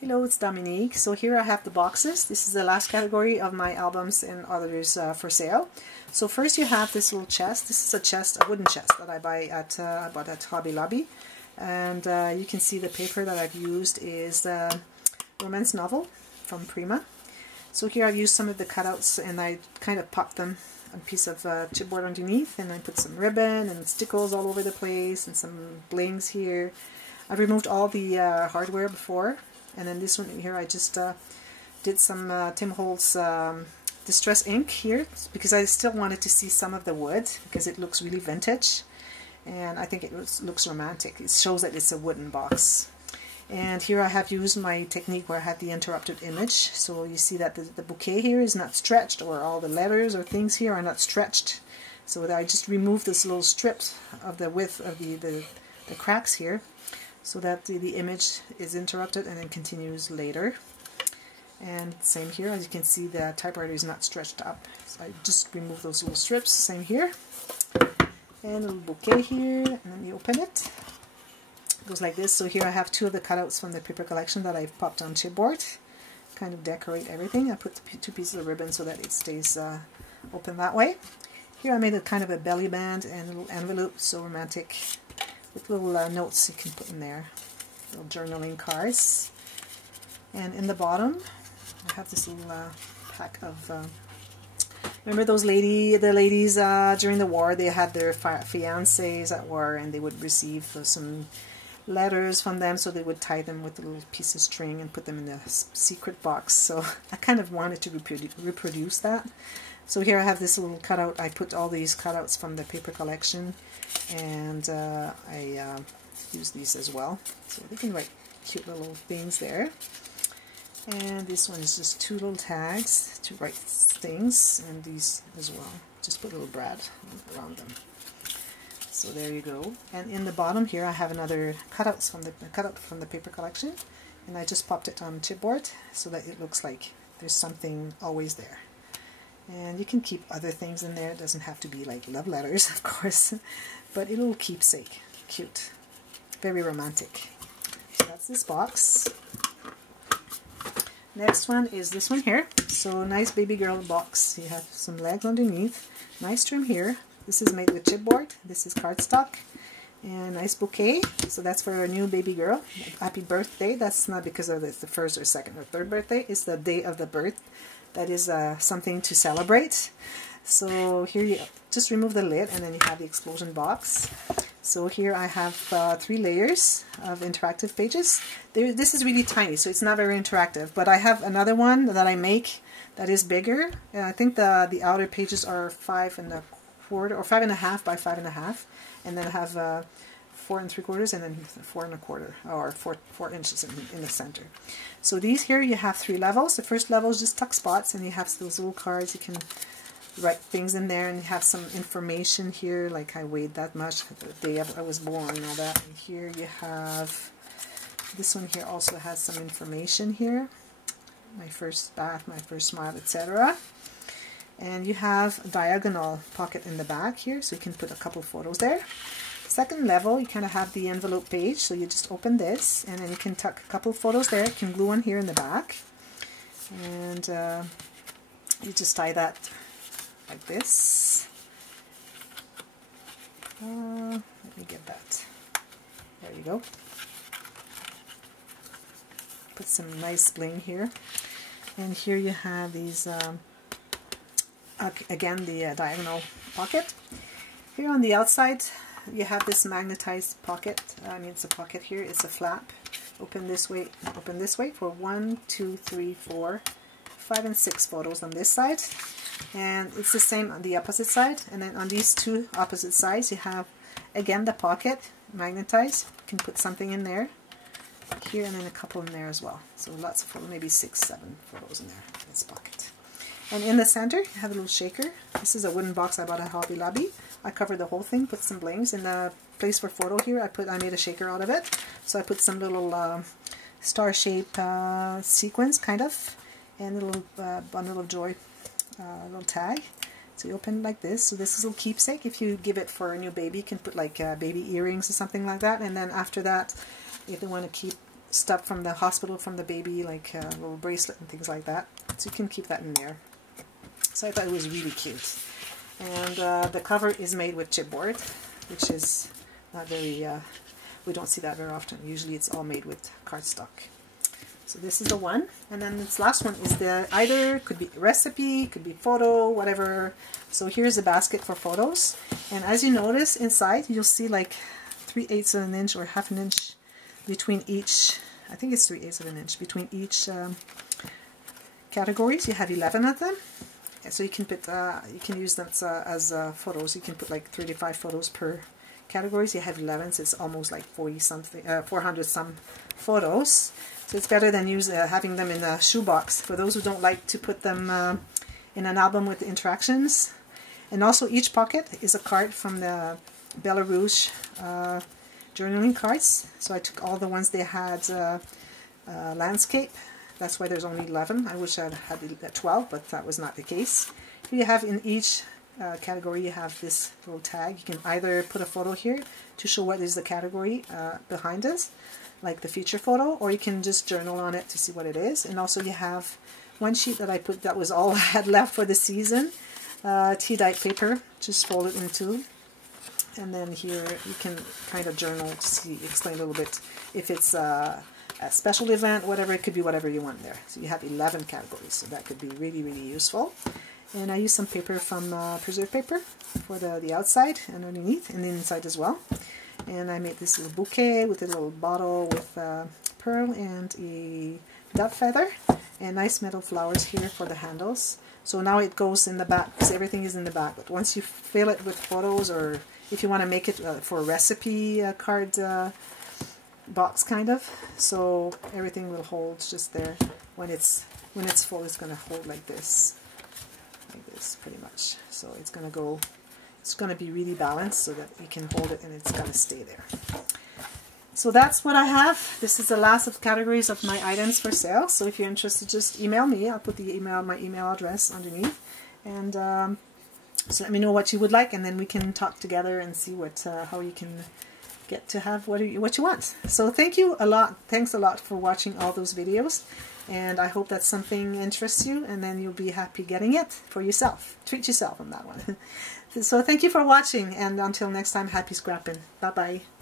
Hello, it's Dominique. So here I have the boxes. This is the last category of my albums and others for sale. So first you have this little chest. This is a chest, a wooden chest that I bought at Hobby Lobby. And you can see the paper that I've used is the romance novel from Prima. So here I've used some of the cutouts and I kind of popped them on a piece of chipboard underneath, and I put some ribbon and stickles all over the place and some blings here. I've removed all the hardware before. And then this one here, I just did some Tim Holtz Distress ink here because I still wanted to see some of the wood because it looks really vintage, and I think it looks romantic. It shows that it's a wooden box. And here I have used my technique where I had the interrupted image. So you see that the bouquet here is not stretched, or all the letters or things here are not stretched. So that I just removed this little strip of the width of the cracks here, so that the image is interrupted and then continues later. And same here, as you can see the typewriter is not stretched up. So I just remove those little strips, same here. And a little bouquet here, and then you open it. It goes like this. So here I have two of the cutouts from the paper collection that I've popped on chipboard. Kind of decorate everything. I put two pieces of ribbon so that it stays open that way. Here I made a kind of a belly band and a little envelope, so romantic, with little notes you can put in there, little journaling cards. And in the bottom I have this little pack of remember those ladies during the war, they had their fiancés at war, and they would receive some letters from them, so they would tie them with a little piece of string and put them in a secret box. So I kind of wanted to reproduce that. So here I have this little cutout. I put all these cutouts from the paper collection, and I use these as well. So they can write cute little things there. And this one is just two little tags to write things, and these as well. Just put a little brad around them. So there you go. And in the bottom here I have another cutout from the paper collection, and I just popped it on chipboard so that it looks like there's something always there. And you can keep other things in there. It doesn't have to be like love letters, of course, but a little keepsake. Cute. Very romantic. So that's this box. Next one is this one here. So nice baby girl box. You have some legs underneath. Nice trim here. This is made with chipboard. This is cardstock. And nice bouquet. So that's for a new baby girl. Happy birthday. That's not because of the first or second or third birthday. It's the day of the birth. That is something to celebrate. So here you just remove the lid, and then you have the explosion box. So here I have 3 layers of interactive pages. This is really tiny, so it's not very interactive, but I have another one that I make that is bigger. I think the outer pages are 5 1/4 or 5.5 by 5.5, and then I have 4 3/4 and then 4 1/4, or 4 inches in the center. So these here you have 3 levels. The first level is just tuck spots, and you have those little cards. You can write things in there, and you have some information here, like I weighed that much, the day I was born, and all that. And here you have, this one here also has some information here. My first bath, my first smile, etc. And you have a diagonal pocket in the back here, so you can put a couple photos there. Second level, you kind of have the envelope page, so you just open this, and then you can tuck a couple photos there. You can glue one here in the back, and you just tie that like this. Let me get that. There you go. Put some nice bling here, and here you have these. Again, the diagonal pocket. Here on the outside, you have this magnetized pocket. I mean, it's a pocket here. It's a flap. Open this way for 1, 2, 3, 4, 5, and 6 photos on this side. And it's the same on the opposite side. And then on these two opposite sides, you have, again, the pocket magnetized. You can put something in there. Here, and then a couple in there as well. So lots of photos, maybe 6, 7 photos in there in this pocket. And in the center, you have a little shaker. This is a wooden box I bought at Hobby Lobby. I covered the whole thing, put some blings. In the place for photo here, I made a shaker out of it. So I put some little star-shaped sequins, kind of, and a little bundle of joy, little tag. So you open it like this. So this is a little keepsake. If you give it for a new baby, you can put like baby earrings or something like that. And then after that, if they want to keep stuff from the hospital from the baby, like a little bracelet and things like that. So you can keep that in there. So I thought it was really cute. And the cover is made with chipboard, which is not very, we don't see that very often. Usually it's all made with cardstock. So this is the one. And then this last one is the either, could be recipe, could be photo, whatever. So here's a basket for photos. And as you notice inside, you'll see like 3/8 of an inch or half an inch between each, I think it's 3/8 of an inch between each categories. You have 11 of them. So you can put, you can use them as photos. You can put like 35 photos per categories. You have 11, so it's almost like 400 some photos. So it's better than having them in a shoebox for those who don't like to put them in an album with interactions. And also each pocket is a card from the Belarus journaling cards. So I took all the ones they had landscape. That's why there's only 11. I wish I had 12, but that was not the case. You have in each category, you have this little tag. You can either put a photo here to show what is the category behind us, like the feature photo, or you can just journal on it to see what it is. And also you have one sheet that I put, that was all I had left for the season, tea-dyed paper, just fold it in two. And then here you can kind of journal to see, explain a little bit if it's a special event, whatever, it could be whatever you want there. So you have 11 categories, so that could be really, really useful. And I used some paper from preserve paper for the outside and underneath and the inside as well. And I made this little bouquet with a little bottle with pearl and a dove feather and nice metal flowers here for the handles. So now it goes in the back, because everything is in the back. But once you fill it with photos, or if you want to make it for a recipe card box kind of, so everything will hold just there. When it's full, it's going to hold like this pretty much. So it's going to be really balanced so that you can hold it and it's going to stay there. So that's what I have. This is the last of the categories of my items for sale. So if you're interested, just email me. I'll put the my email address underneath, and so let me know what you would like, and then we can talk together and see what how you can get to have what you want. So thank you a lot. Thanks a lot for watching all those videos, and I hope that something interests you, and then you'll be happy getting it for yourself. Treat yourself on that one. So thank you for watching, and until next time, happy scrapping. Bye bye.